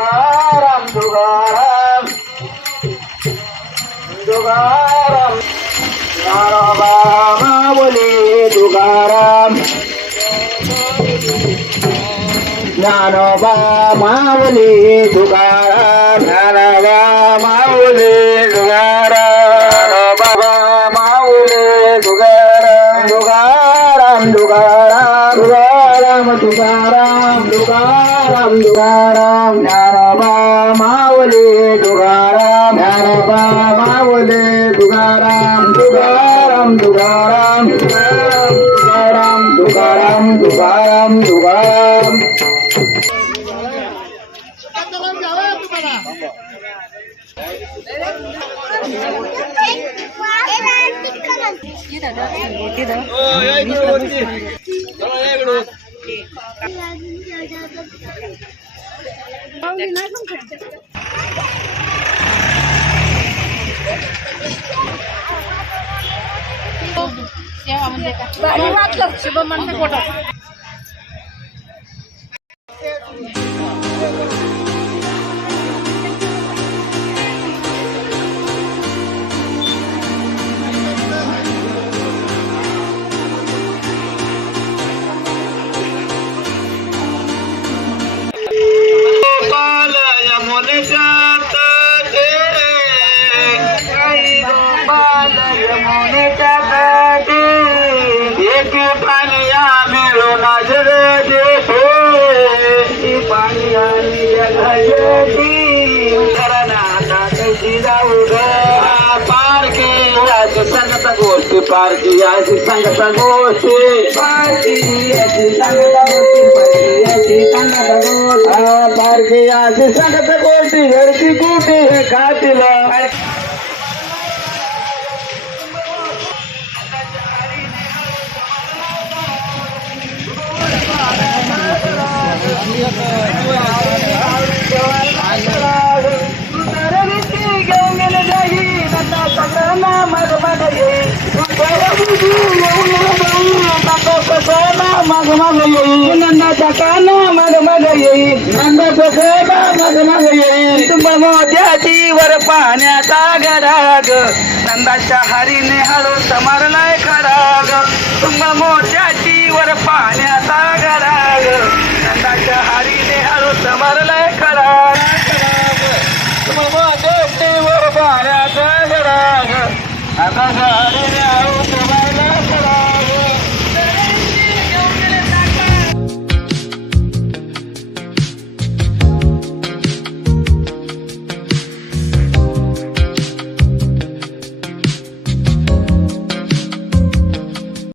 దుగారం దుగారం దుగారం నారాయణ బోలే దుగారం జ్ఞానోబా మావులే దుగారం నారాయణ మావులే దుగారం దుగారం దుగారం దుగారం माऊली तुकाराम बाबा माऊली तुकाराम तुकाराम तुकाराम तुकाराम तुकाराम तुकाराम तुकाराम ज्ञानोबा माऊली तुकाराम ज्ञानोबा माऊली तुकाराम तुकाराम तुकाराम तुकाराम আমাদের শুভ মন্দির কোটা मुनशात एक पानिया मिळून जर देशो पानिया कशी जाऊ पारखी याची संगत गोष्टी पारखी याची संगत गोष्टी. पारखी याची संगत गोष्टी पारखी याची संगत गोष्टी. संगत घरची कुठे खातील. मग मग येईल नंदाचा काना मग मग येईल नंदाचा सोबा मग मग येईल तुंब वर पाण्याचा गराग नंदाच्या हरीने हळू समारलाय खराग तुंब मोत्याची वर पाण्याचा गराग नंदाच्या हरीने हळू समारलाय खराग I'm not ready now.